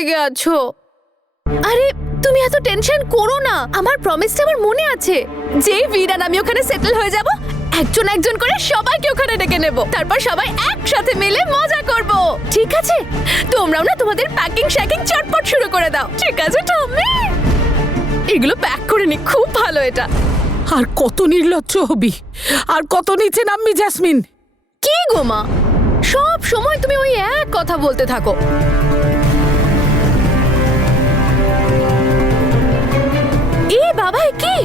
লেগে আছো? আরে তুমি এত টেনশন করো না, আমার প্রমিসটা আমার মনে আছে। যেই ভিড় আর আমি ওখানে সেটেল হয়ে যাব, একজন একজন করে সবাইকে ওখানে ডেকে নেব, তারপর সবাই একসাথে মিলে মজা করব, ঠিক আছে? তোমরাও না তোমাদের প্যাকিং শ্যাকিং চটপট শুরু করে দাও, ঠিক আছে টমি? এগুলো প্যাক করে নি, খুব ভালো এটা। আর কত নির্লজ্জ হবি, আর কত নিচে নামবি জেসমিন? কি গো মা, সব সময় তুমি ওই এক কথা বলতে থাকো। এ বাবা, কি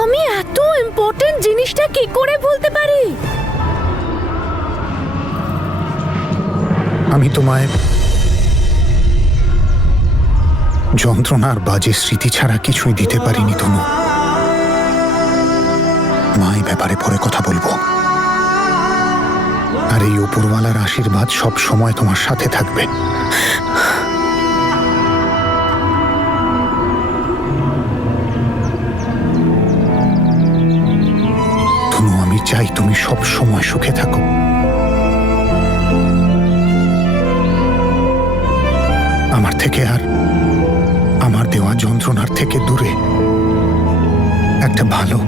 আমি এত ইম্পর্টেন্ট জিনিসটা কি করে বলতে পারি? আমি তোমায় যন্ত্রণার বাজে স্মৃতি ছাড়া কিছুই দিতে পারিনি তনু। মা, এই ব্যাপারে পরে কথা বলবো। আর এই উপরওয়ালার আশীর্বাদ সব সময় তোমার সাথে থাকবে। তনু, আমি চাই তুমি সব সময় সুখে থাকো। আমার থেকে আর আমার দেওয়া যন্ত্রণার থেকে দূরে একটা ভালো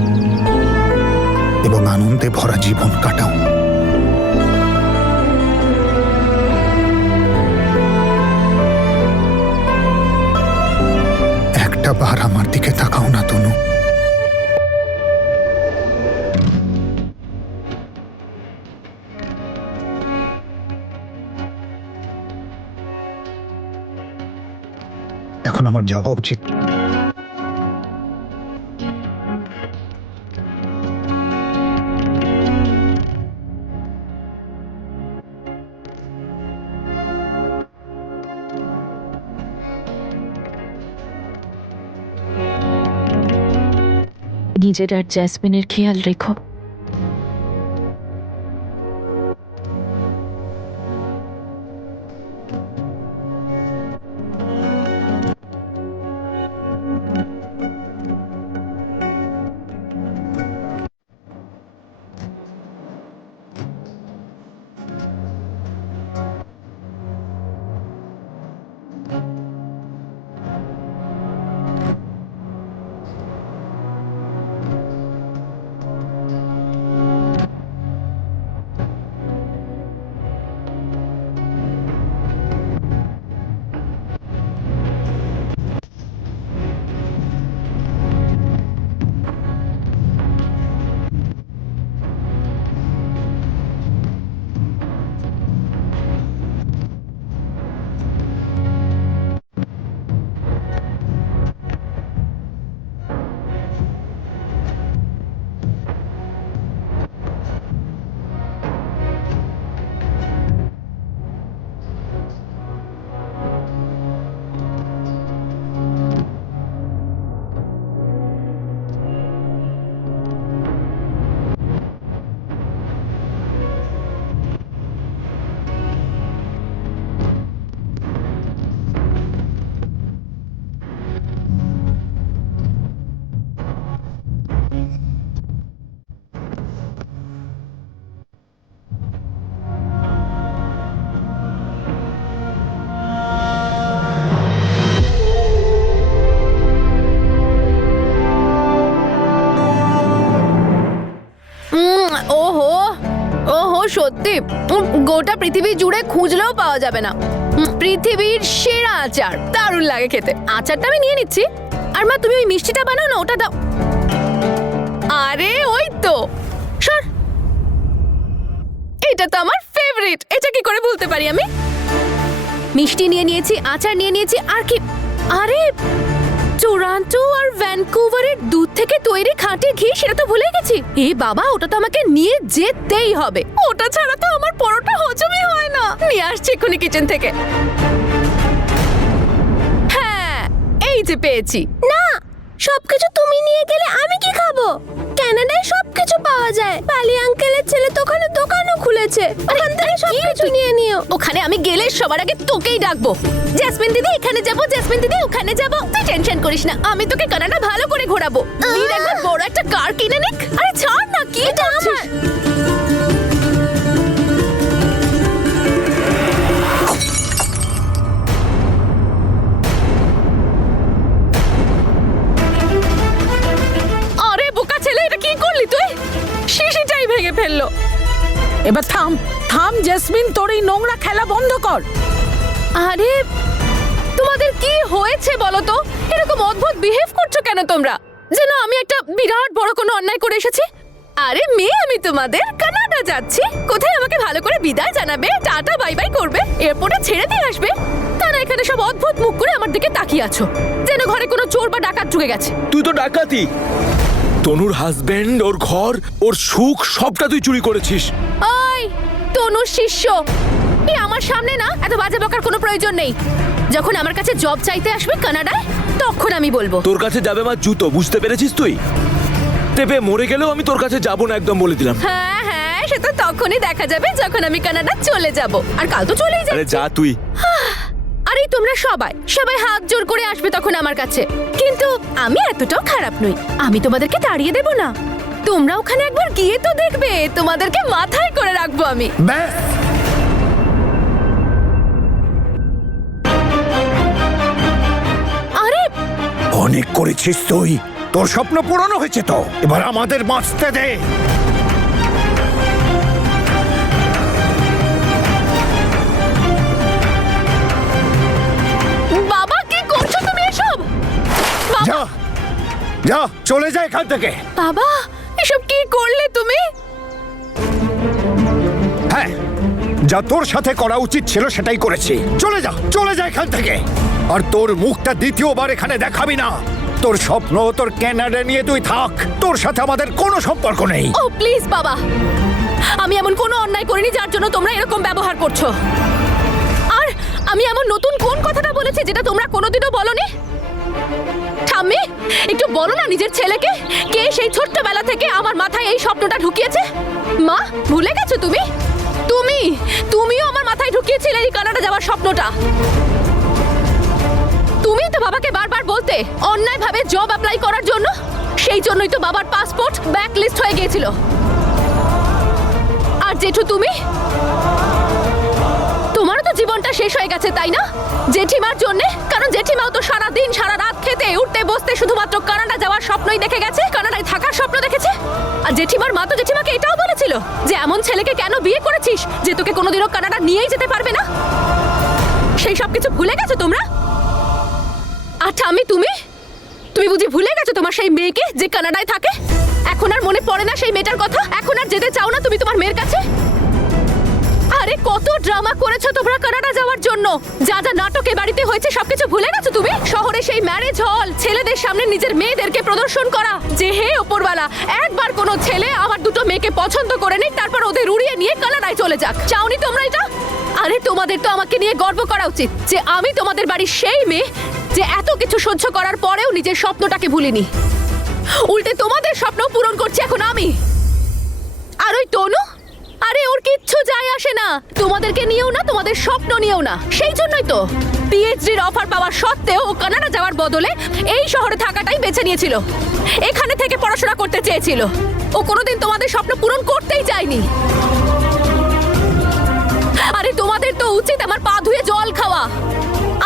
এবং আনন্দে ভরা জীবন কাটাও। একটা বার আমার দিকে তাকাও না তনু। এখন আমার যাওয়া উচিত। নিজের আর জ্যাসমিনের খেয়াল রেখো। ওহো ওহো, সত্যি গোটা পৃথিবী জুড়ে খুঁজলেও পাওয়া যাবে না পৃথিবীর সেরা আচার। দারুণ লাগে খেতে। আচারটা আমি নিয়ে নিচ্ছি। আর মা, তুমি ওই মিষ্টিটা বানাও না, ওটা দাও। আরে ওই তো, সর। এটা তো আমার ফেভারিট, এটা কি করে ভুলতে পারি আমি? মিষ্টি নিয়ে নিয়েছি, আচার নিয়ে নিয়েছি, আর কি? আরে টরন্টো আর ভ্যানকুভারের দুধ থেকে তৈরি খাঁটি ঘি, সেটা তো ভুলে গেছি। এ বাবা, ওটা তো আমাকে নিয়ে যেতেই হবে। ওটা ছাড়া তো আমার পরোটা হজমই হয় না। নিয়ে আসছি এক্ষুনি কিচেন থেকে। হ্যাঁ, এই যে পেয়েছি। না, সবকিছু তুমি নিয়ে গেলে আমি কি খাবো? কানাডায় সবকিছু পাওয়া যায়। পালি আঙ্কেলের ছেলে তো ওখানে দোকানও খুলেছে, ওখান থেকে সবকিছু নিয়ে নিও। ওখানে আমি গেলে সবার আগে তোকেই ডাকবো। জেসমিন দিদি এখানে যাবো, জেসমিন দিদি ওখানে যাবো। তুই টেনশন করিস না, আমি তোকে কানাডা ভালো করে ঘোরাবো। তুই একবার বড় একটা কার কিনে নিক। আরে ছাড় না, কি এটা আমার। ফেললো। এবার থাম থাম জেসমিন, তোর এই নোংরা খেলা বন্ধ কর। আরে তোমাদের কি হয়েছে বলো তো? এরকম অদ্ভুত বিহেভ করছো কেন তোমরা? যেন আমি একটা বিরাট বড় কোনো অন্যায় করে এসেছি। আরে মেয়ে, আমি তোমাদের কানাডা যাচ্ছি। কোথায় আমাকে ভালো করে বিদায় জানাবে, টাটা বাই বাই করবে, এয়ারপোর্টে ছেড়ে দিয়ে আসবে। তারা এখানে সব অদ্ভুত মুখ করে আমার দিকে তাকিয়ে আছো, যেন ঘরে কোনো চোর বা ডাকাত ঢুকে গেছে। তুই তো ডাকাতি। তনুর হাজবেন্ড, ওর ঘর, ওর সুখ সবটা তুই চুরি করেছিস। ওই তনুর শিষ্য, এই আমার সামনে না এত বাজে বকার কোনো প্রয়োজন নেই। যখন আমার কাছে জব চাইতে আসবে কানাডায়, তখন আমি বলবো। তোর কাছে যাবে আমার জুতো, বুঝতে পেরেছিস তুই? তেবে মরে গেলেও আমি তোর কাছে যাবো না, একদম বলে দিলাম। হ্যাঁ হ্যাঁ, সেটা তখনই দেখা যাবে যখন আমি কানাডা চলে যাব। আর কাল তো চলেই আরে যাচ্ছি। যা তুই। আরে তোমরা সবাই সবাই হাত জোর করে আসবে তখন আমার কাছে। কিন্তু আমি এতটাও খারাপ নই, আমি তোমাদেরকে তাড়িয়ে দেব না। তোমরা ওখানে একবার গিয়ে তো দেখবে, তোমাদেরকে মাথায় করে রাখবো আমি। ব্যাস, আরে অনেক করেছিস তুই। তোর স্বপ্ন পূরণ হয়েছে তো, এবার আমাদের বাঁচতে দে। বাবা, কি করছো তুমি এসব? বাবা, যা যা, চলে যা এখান থেকে। বাবা, এসব কি করলে তুমি? হ্যাঁ, যা তোর সাথে করা উচিত ছিল সেটাই করেছি। চলে যা, চলে যা এখান থেকে। আর তোর মুখটা দ্বিতীয়বার এখানে দেখাবি না। তোর স্বপ্ন, তোর কানাডা নিয়ে তুই থাক, তোর সাথে আমাদের কোনো সম্পর্ক নেই। ও প্লিজ বাবা, আমি এমন কোনো অন্যায় করিনি যার জন্য তোমরা এরকম ব্যবহার করছো। আর আমি এমন নতুন কোন কথাটা বলেছি যেটা তোমরা কোনোদিনও বলনি? ঠাম্মি, একটু বলো না নিজের ছেলেকে, কে সেই ছোট্টবেলা থেকে আমার মাথায় এই স্বপ্নটা ঢুকিয়েছে? মা, ভুলে গেছো তুমি? তুমিও আমার মাথায় ঢুকিয়েছিলে এই কানাডা যাওয়ার স্বপ্নটা। তুমি তো বাবাকে বারবার বলতে অন্যায়ভাবে জব অ্যাপ্লাই করার জন্য। সেই জন্যই তো বাবার পাসপোর্ট ব্ল্যাকলিস্ট হয়ে গিয়েছিল। আর জেঠু, তোমারও তো জীবনটা শেষ হয়ে গেছে, তাই না? জেঠিমার জন্য। কারণ জেঠিমাও তো সারা দিন সারা রাত খেতে উঠতে বসতে শুধুমাত্র কানাডা যাওয়ার স্বপ্নই দেখে গেছে, কানাডায় থাকার স্বপ্ন দেখেছে। আর জেঠিমার মা তো জেঠিমাকে এটাও বলেছিল যে এমন ছেলেকে কেন বিয়ে করেছিস যে তোকে কোনোদিনও কানাডা নিয়েই যেতে পারবে না। সেই সব কিছু ভুলে গেছো তোমরা? আচ্ছা, তুমি বুঝি ভুলে গেছো তোমার সেই মেয়েকে যে কানাডায় থাকে? এখন আর মনে পড়ে না সেই মেয়েটার কথা? এখন আর যেতে চাও না তুমি তোমার মেয়ের কাছে? আরে কত ড্রামা করেছো তোমরা কানাডা যাওয়ার জন্য, যা যা নাটকে বাড়িতে হয়েছে সবকিছু ভুলে গেছো তুমি? শহরে সেই ম্যারেজ হল, ছেলেদের সামনে নিজের মেয়েদেরকে প্রদর্শন করা যে হে ওপরওয়ালা একবার কোনো ছেলে আমার দুটো মেয়েকে পছন্দ করে নিক, তারপর ওদের উড়িয়ে নিয়ে কানাডায় চলে যাক। চাওনি তোমরা এটা? আরে তোমাদের তো আমাকে নিয়ে গর্ব করা উচিত যে আমি তোমাদের বাড়ির সেই মেয়ে যে এত কিছু সহ্য করার পরেও নিজের স্বপ্নটাকে ভুলিনি। উল্টে তোমাদের স্বপ্ন পূরণ করছি এখন আমি। আর ওই তনু, আরে ওর কিচ্ছু যায় আসে না তোমাদেরকে নিয়েও না, তোমাদের স্বপ্ন নিয়েও না। সেই জন্যই তো পিএইচডির অফার পাওয়ার সত্ত্বেও ও কানাডা যাওয়ার বদলে এই শহরে থাকাটাই বেছে নিয়েছিল। এখানে থেকে পড়াশোনা করতে চেয়েছিল। ও কোনোদিন তোমাদের স্বপ্ন পূরণ করতেই চায়নি। আরে তোমাদের তো উচিত আমার পা ধুয়ে জল খাওয়া,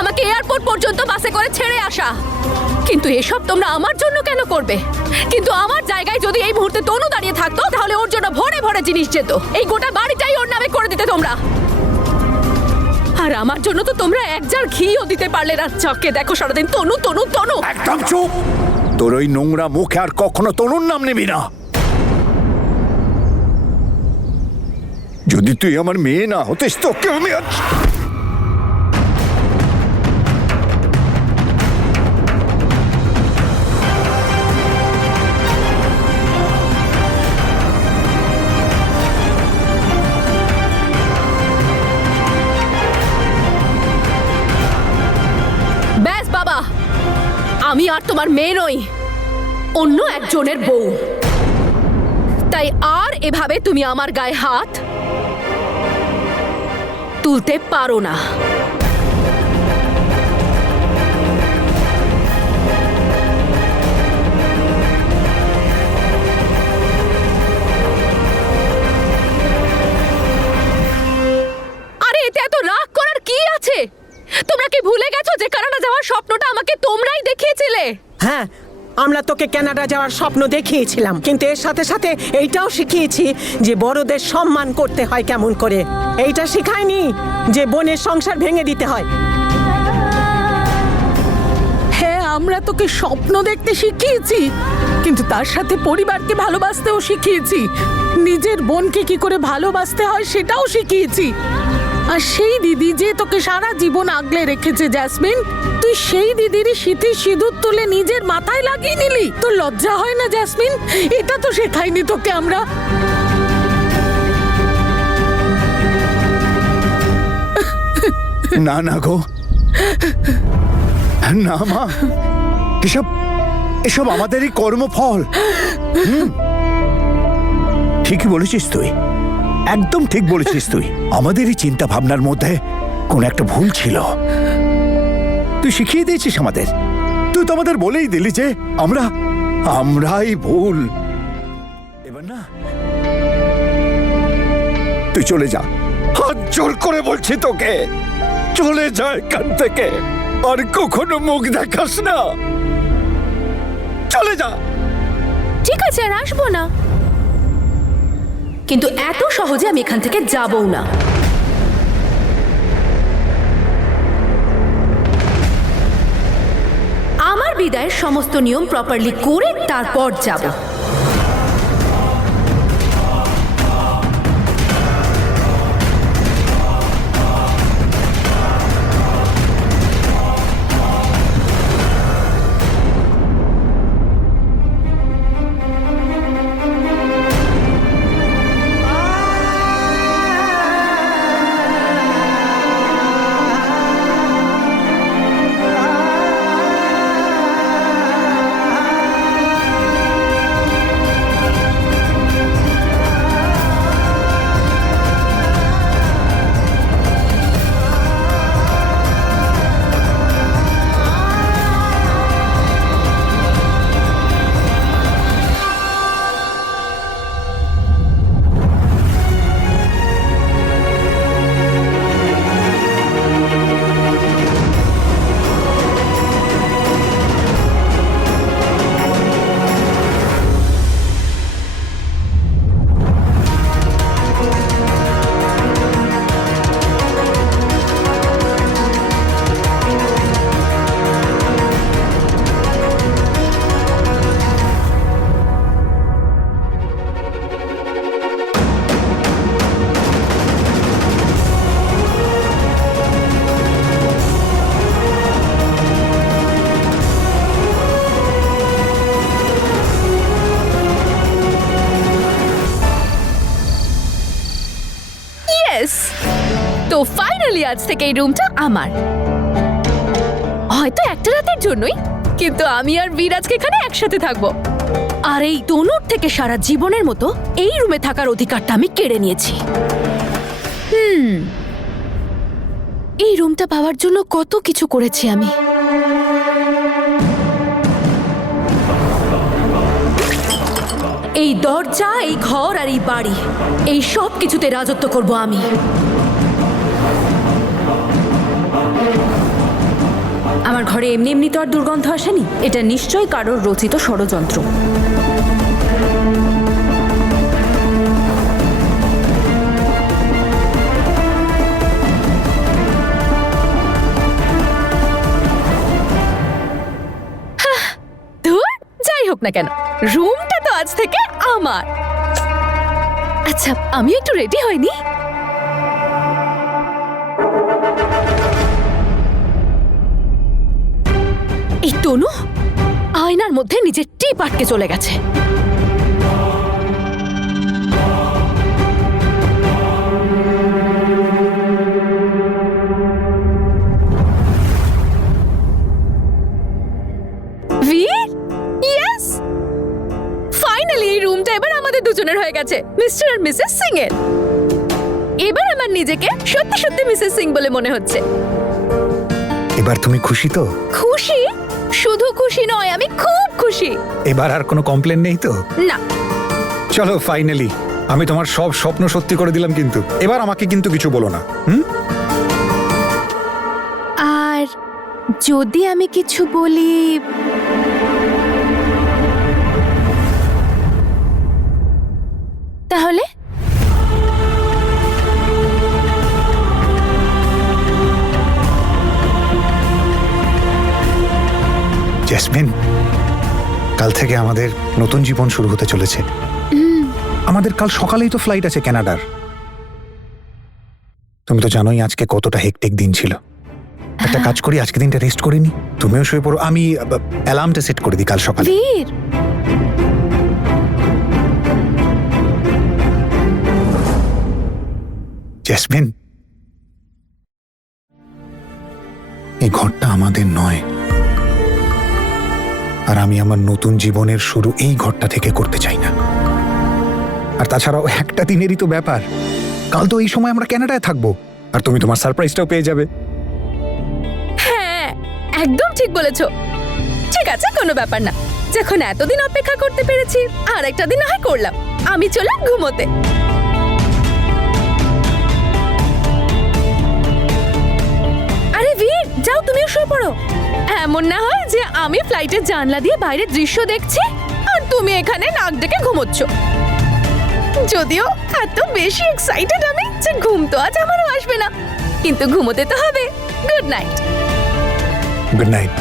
আমাকে এয়ারপোর্ট পর্যন্ত বাসে করে ছেড়ে আসা। কিন্তু এসব তোমরা আমার জন্য কেন করবে? কিন্তু আমার জায়গায় যদি এই মুহূর্তে তনু দাঁড়িয়ে থাকতো, তাহলে ওর জন্য ভরে ভরে জিনিস যেত। এই গোটা বাড়িটাই ওর নামে করে দিতে তোমরা। আর আমার জন্য তো তোমরা এক জার ঘিও দিতে পারলে না। চকে দেখো সারাদিন তনু তনু তনু। একদম চুপ! তোর ওই নোংরা মুখে আর কখনো তনুর নাম নিবি না। যদি তুই আমার মেয়ে না হতিস তোকে আমি ব্যাস বাবা, আমি আর তোমার মেয়ে নই, অন্য একজনের বউ। তাই আর এভাবে তুমি আমার গায়ে হাত তুলতে পারো না। আরে এতে এত রাগ করার কি আছে? তোমরা কি ভুলে গেছো যে কানাডা যাওয়ার স্বপ্নটা আমাকে তোমরাই দেখিয়েছিলে? হ্যাঁ, আমরা তোকে কানাডা যাওয়ার স্বপ্ন দেখিয়েছিলাম, কিন্তু এর সাথে সাথে এইটাও শিখিয়েছি যে বড়দের সম্মান করতে হয় কেমন করে। এইটা শেখায়নি যে বোনের সংসার ভেঙে দিতে হয়। হ্যাঁ, আমরা তোকে স্বপ্ন দেখতে শিখিয়েছি, কিন্তু তার সাথে পরিবারকে ভালোবাসতেও শিখিয়েছি। নিজের বোনকে কি করে ভালোবাসতে হয় সেটাও শিখিয়েছি। আর সেই দিদি যে তোকে সারা জীবন আগলে রেখেছে জ্যাসমিন, তুই সেই দিদিরই সিঁথির সিঁদুর তুলে নিজের মাথায় লাগিয়ে নিলি। তোর লজ্জা হয় না জ্যাসমিন? এটা তো শেখাইনি তোকে আমরা। না না গো, না মা, এসব এসব আমাদেরই কর্মফল। ঠিকই বলেছিস তুই, একদম ঠিক বলেছিস তুই। আমাদেরই চিন্তা ভাবনার মধ্যে কোন একটা ভুল ছিল। তুই শিখিয়ে দিয়েছিস আমাদের। তুই তো আমাদের বলেই দিলি যে আমরাই ভুল। এবার না, তুই চলে যা, হাত জোর করে বলছি তোকে, চলে যা এখান থেকে, আর কখনো মুখ দেখাস না। চলে যা। ঠিক আছে, আর আসবো না, কিন্তু এত সহজে আমি এখান থেকে যাবও না। আমার বিদায়ের সমস্ত নিয়ম প্রপারলি করে তারপর যাব। তো ফাইনালি আজ থেকে এই রুমটা আমার। হয়তো একটা রাতের জন্যই, কিন্তু আমি আর বীর আজকে এখানে একসাথে থাকবো। আর এই তনুর থেকে সারা জীবনের মতো এই রুমে থাকার অধিকারটা আমি কেড়ে নিয়েছি। এই রুমটা পাওয়ার জন্য কত কিছু করেছি আমি। এই দরজা, এই ঘর আর এই বাড়ি, এই সব কিছুতে রাজত্ব করব আমি। আমার ঘরে এমনি এমনি তো আর দুর্গন্ধ আসেনি, এটা নিশ্চয়ই কারোর রচিত ষড়যন্ত্র। ধুর, যাই হোক না কেন, রুমটা তো আজ থেকে আমার। আচ্ছা, আমি একটু রেডি হইনি। এই তনু আয়নার মধ্যে নিজের টিপ আটকে চলে গেছে। ফাইনালি এই রুমটা এবার আমাদের দুজনের হয়ে গেছে, মিস্টার আর মিসেস সিং এর। এবার আমার নিজেকে সত্যি সত্যি মিসেস সিং বলে মনে হচ্ছে। এবার তুমি খুশি তো? খুশি? শুধু খুশি নয়, আমি খুব খুশি। এবার আর কোনো কমপ্লেন নেই তো? না। চলো, ফাইনালি আমি তোমার সব স্বপ্ন সত্যি করে দিলাম, কিন্তু এবার আমাকে কিন্তু কিছু বলো না। আর যদি আমি কিছু বলি, তাহলে জেসমিন, কাল থেকে আমাদের নতুন জীবন শুরু হতে চলেছে। আমাদের কাল সকালেই তো ফ্লাইট আছে কানাডার। তুমি তো জানোই আজকে কতটা হেক্টিক দিন ছিল। একটা কাজ করি, আজকে দিনটা রেস্ট করে নি, তুমিও শুয়ে পড়ো, আমি অ্যালার্মটা সেট করে দিই কাল সকালে। বীর, জেসমিন, এই ঘরটা আমাদের নয়, আর আমি আমার নতুন জীবনের শুরু এই ঘরটা থেকে করতে চাই না। আর তাছাড়াও একটা দিনেরই তো ব্যাপার, কাল তো এই সময় আমরা কানাডায় থাকবো, আর তুমি তোমার সারপ্রাইজটাও পেয়ে যাবে। হ্যাঁ একদম ঠিক বলেছো। ঠিক আছে, কোনো ব্যাপার না, যখন এতদিন অপেক্ষা করতে পেরেছি আর একটা দিন না হয় করলাম। আমি চললাম ঘুমোতে। আরে বীর, যাও তুমিও শুয়ে পড়ো। এমন না হয় যে আমি ফ্লাইটের জানলা দিয়ে বাইরের দৃশ্য দেখছি আর তুমি এখানে নাক ডেকে ঘুমোচ্ছ। যদিও এত বেশি এক্সাইটেড আমি যে ঘুম তো আজ আমারও আসবে না, কিন্তু ঘুমোতে তো হবে। Good night. Good night.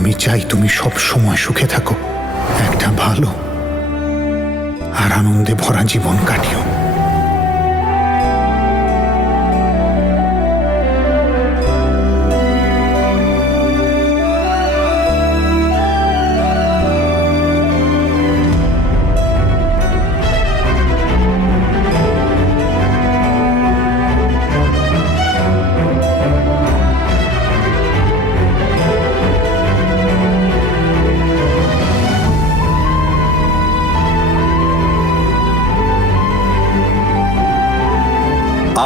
আমি চাই তুমি সব সময় সুখে থাকো, একটা ভালো আর আনন্দে ভরা জীবন কাটিও।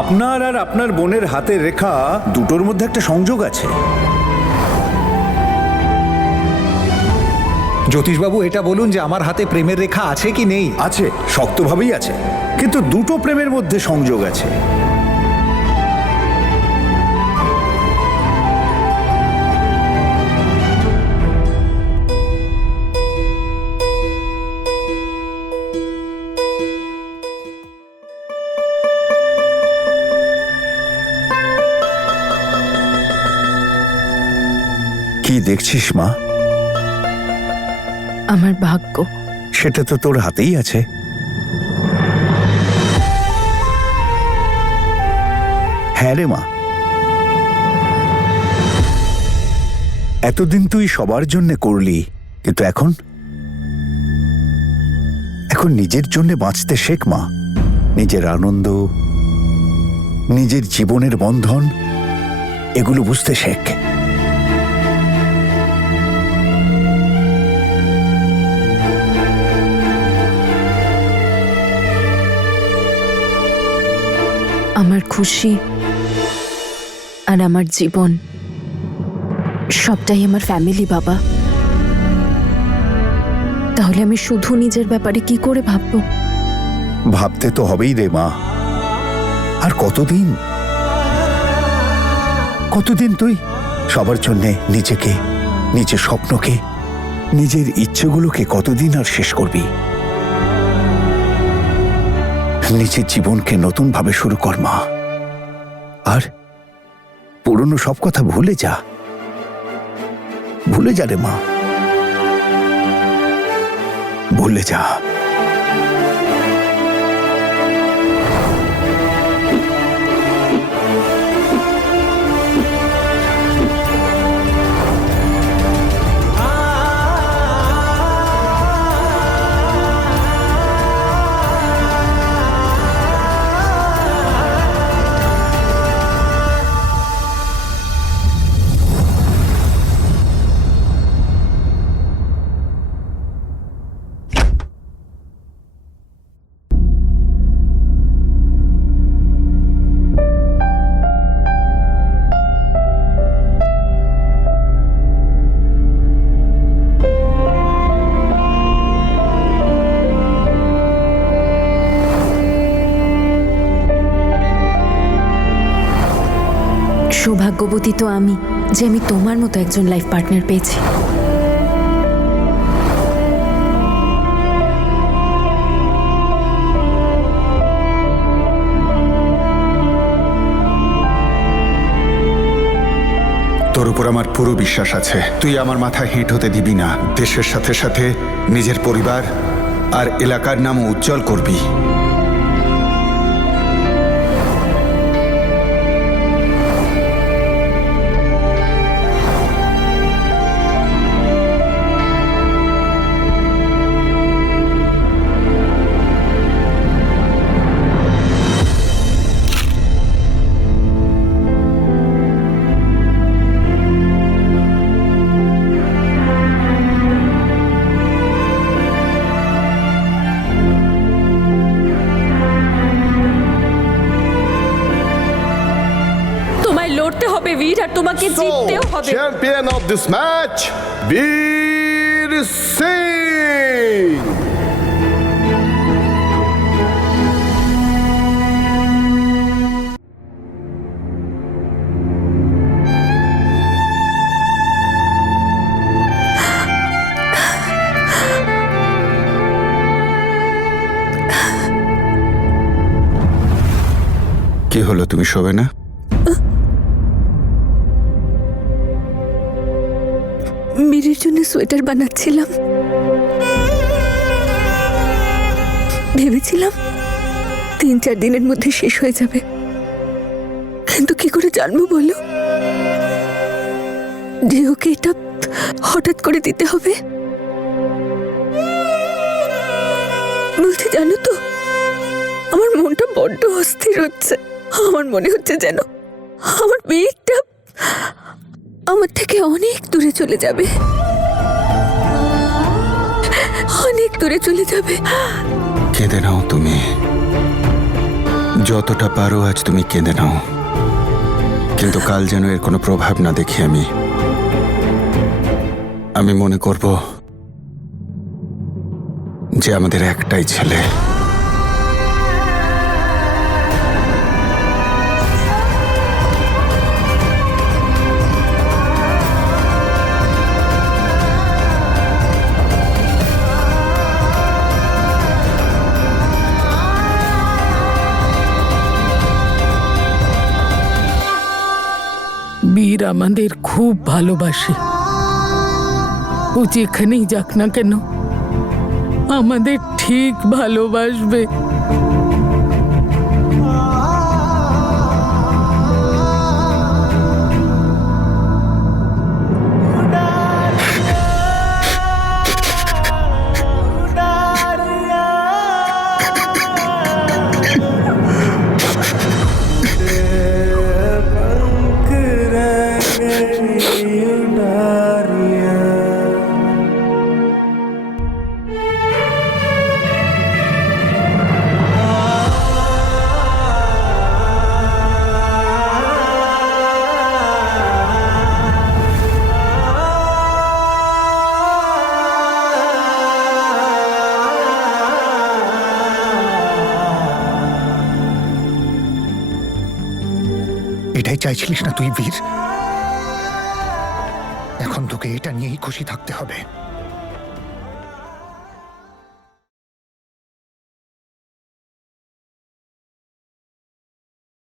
আপনার আর আপনার বোনের হাতের রেখা দুটোর মধ্যে একটা সংযোগ আছে। জ্যোতিষবাবু, এটা বলুন যে আমার হাতে প্রেমের রেখা আছে কি নেই? আছে, শক্তভাবেই আছে, কিন্তু দুটো প্রেমের মধ্যে সংযোগ আছে। কি দেখছিস মা? আমার ভাগ্য। সেটা তো তোর হাতেই আছে। হ্যাঁ রে মা, এতদিন তুই সবার জন্য করলি, কিন্তু এখন নিজের জন্য বাঁচতে শেখ মা। নিজের আনন্দ, নিজের জীবনের বন্ধন, এগুলো বুঝতে শেখ। আমার খুশি আর আমার জীবন সবটাই আমার ফ্যামিলি বাবা। তাহলে আমি শুধু নিজের ব্যাপারে কি করে ভাববো? ভাবতে তো হবেই রে মা। আর কতদিন তুই সবার জন্যে নিজেকে, নিজের স্বপ্নকে, নিজের ইচ্ছেগুলোকে কতদিন আর শেষ করবি? নিজের জীবনকে নতুন ভাবে শুরু কর মা। আর পুরনো সব কথা ভুলে যা রে মা, ভুলে যা। সৌভাগ্যবতী তো আমি যে আমি তোমার মতো একজন লাইফ পার্টনার পেয়েছি। তোর উপর আমার পুরো বিশ্বাস আছে। তুই আমার মাথায় হেঁট হতে দিবি না। দেশের সাথে সাথে নিজের পরিবার আর এলাকার নামও উজ্জ্বল করবি। তোমায় লড়তে হবে বীর, আর তোমাকে জিততেও হবে। চ্যাম্পিয়ন অফ দিস ম্যাচ বীর সিং। কি হলো, তুমি শোবে না? বীরের জন্য সোয়েটার বানাচ্ছিলাম। ভেবেছিলাম 3-4 দিনের মধ্যে শেষ হয়ে যাবে, কিন্তু কি করে জানবো বলো যে ওকে এটা হঠাৎ করে দিতে হবে? বলছি, জানো তো, আমার মনটা বড্ড অস্থির হচ্ছে। আমার মনে হচ্ছে যেন আমার বীরটা আমার থেকে অনেক দূরে চলে যাবে, অনেক দূরে চলে যাবে। কেঁদে নাও তুমি, যতটা পারো আজ তুমি কেঁদে নাও, কিন্তু কাল যেন এর কোনো প্রভাব না দেখি আমি মনে করব যে আমাদের একটাই ছেলে। বীর আমাদের খুব ভালোবাসে। ও যেখানেই যাক না কেন আমাদের ঠিক ভালোবাসবে। এটাই চাইছিলিস না তুই বীর? এখন তোকে এটা নিয়েই খুশি থাকতে হবে।